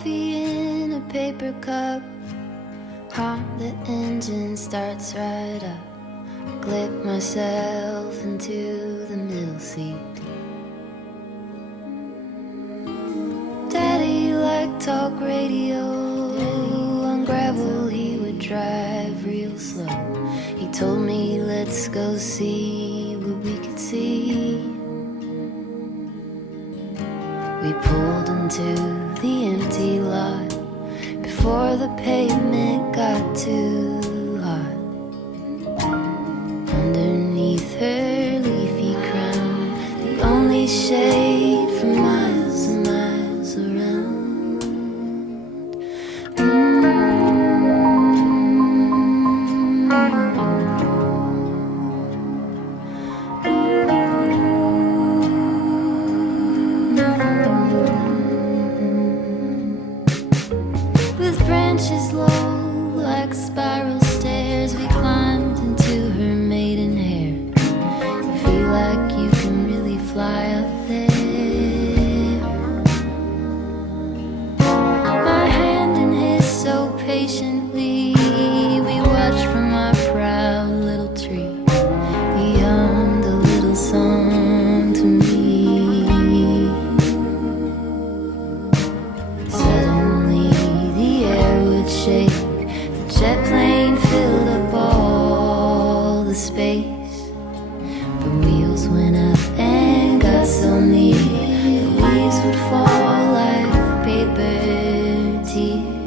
coffee in a paper cup. The engine starts right up. Clip myself into the middle seat. Daddy liked talk radio. On gravel he would drive real slow. He told me, let's go see what we could see. We pulled into the empty lot before the pavement got too hot. Underneath her leafy crown, the only shade for miles and miles around. With branches low like spiral stairs, we climbed into her maiden hair. You feel like you can really fly up there. My hand in his so patiently, we watched from our proud little tree. He hummed a little song to me. Suddenly the air would shake. The jet plane filled up all the space. The wheels went up and got so near. The leaves would fall like paper tears.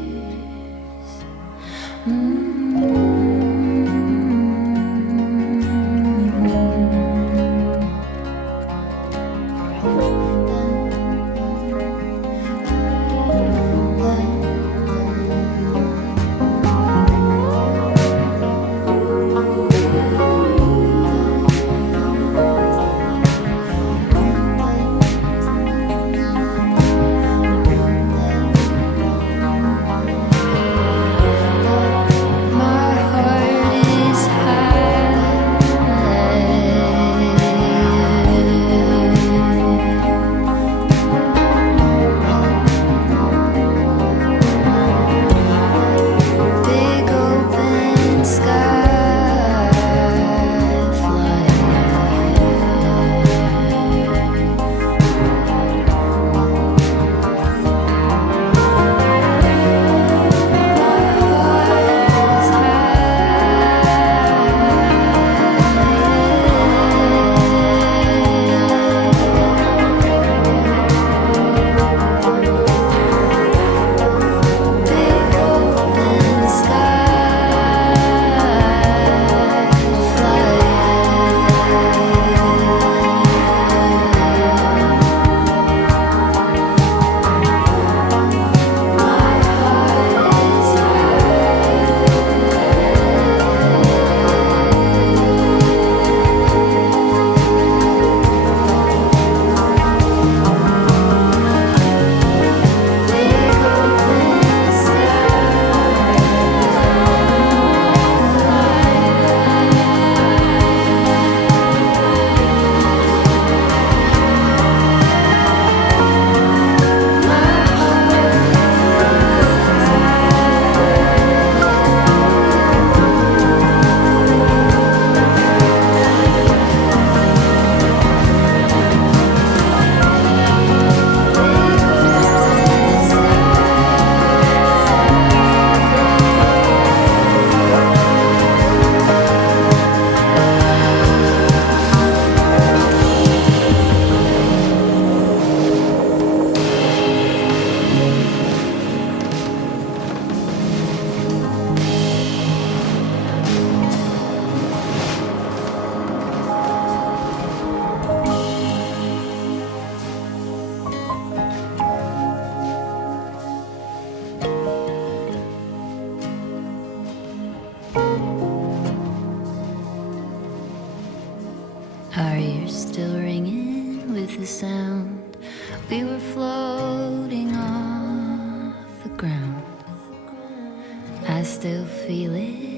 My heart is high. Big open sky, fly Our ears still ringing with the sound. We were floating off the ground. I still feel it